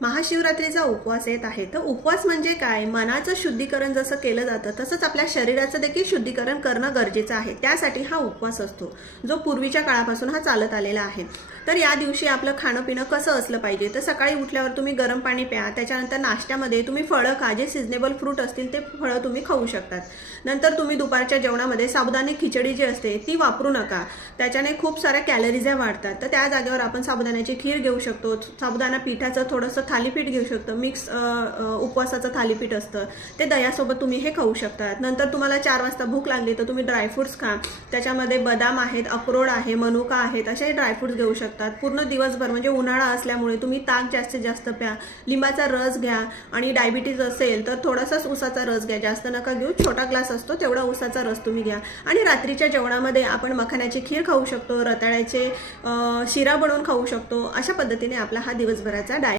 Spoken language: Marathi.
महाशिवरात्रीचा उपवास येत आहे. तर उपवास म्हणजे काय? मनाचं शुद्धीकरण जसं केलं जातं तसंच आपल्या शरीराचं देखील शुद्धीकरण करणं गरजेचं आहे. त्यासाठी हा उपवास असतो, जो पूर्वीच्या काळापासून हा चालत आलेला आहे. तर या दिवशी आपलं खाणं पिणं कसं असलं पाहिजे? तर सकाळी उठल्यावर तुम्ही गरम पाणी प्या. त्याच्यानंतर नाश्त्यामध्ये तुम्ही फळं खा. जे सिजनेबल फ्रूट असतील ते फळं तुम्ही खाऊ शकतात. नंतर तुम्ही दुपारच्या जेवणामध्ये साबुदाणे खिचडी जी असते ती वापरू नका. त्याच्याने खूप साऱ्या कॅलरीज वाढतात. तर त्या जागेवर आपण साबुदाण्याची खीर घेऊ शकतो. साबुदाणा पिठाचं थोडंसं थालीपीठ घेऊ शकतो. मिक्स उपवासाचं थालीपीठ असतं ते दह्यासोबत तुम्ही हे खाऊ शकतात. नंतर तुम्हाला 4 वाजता भूक लागली तर तुम्ही ड्रायफ्रुट्स खा. त्याच्यामध्ये बदाम आहेत, अक्रोड आहे, मनुका आहेत, असे ड्रायफ्रुट्स घेऊ शकतात. पूर्ण दिवसभर म्हणजे उन्हाळा असल्यामुळे तुम्ही ताक जास्तीत जास्त प्या. लिंबाचा रस घ्या आणि डायबिटीज असेल तर थोडासाच उसाचा रस घ्या. जास्त नका घेऊ. छोटा ग्लास असतो तेवढा उसाचा रस तुम्ही घ्या. आणि रात्रीच्या जेवणामध्ये आपण मखाण्याची खीर खाऊ शकतो, रताळ्याचे शिरा बनवून खाऊ शकतो. अशा पद्धतीने आपला हा दिवसभराचा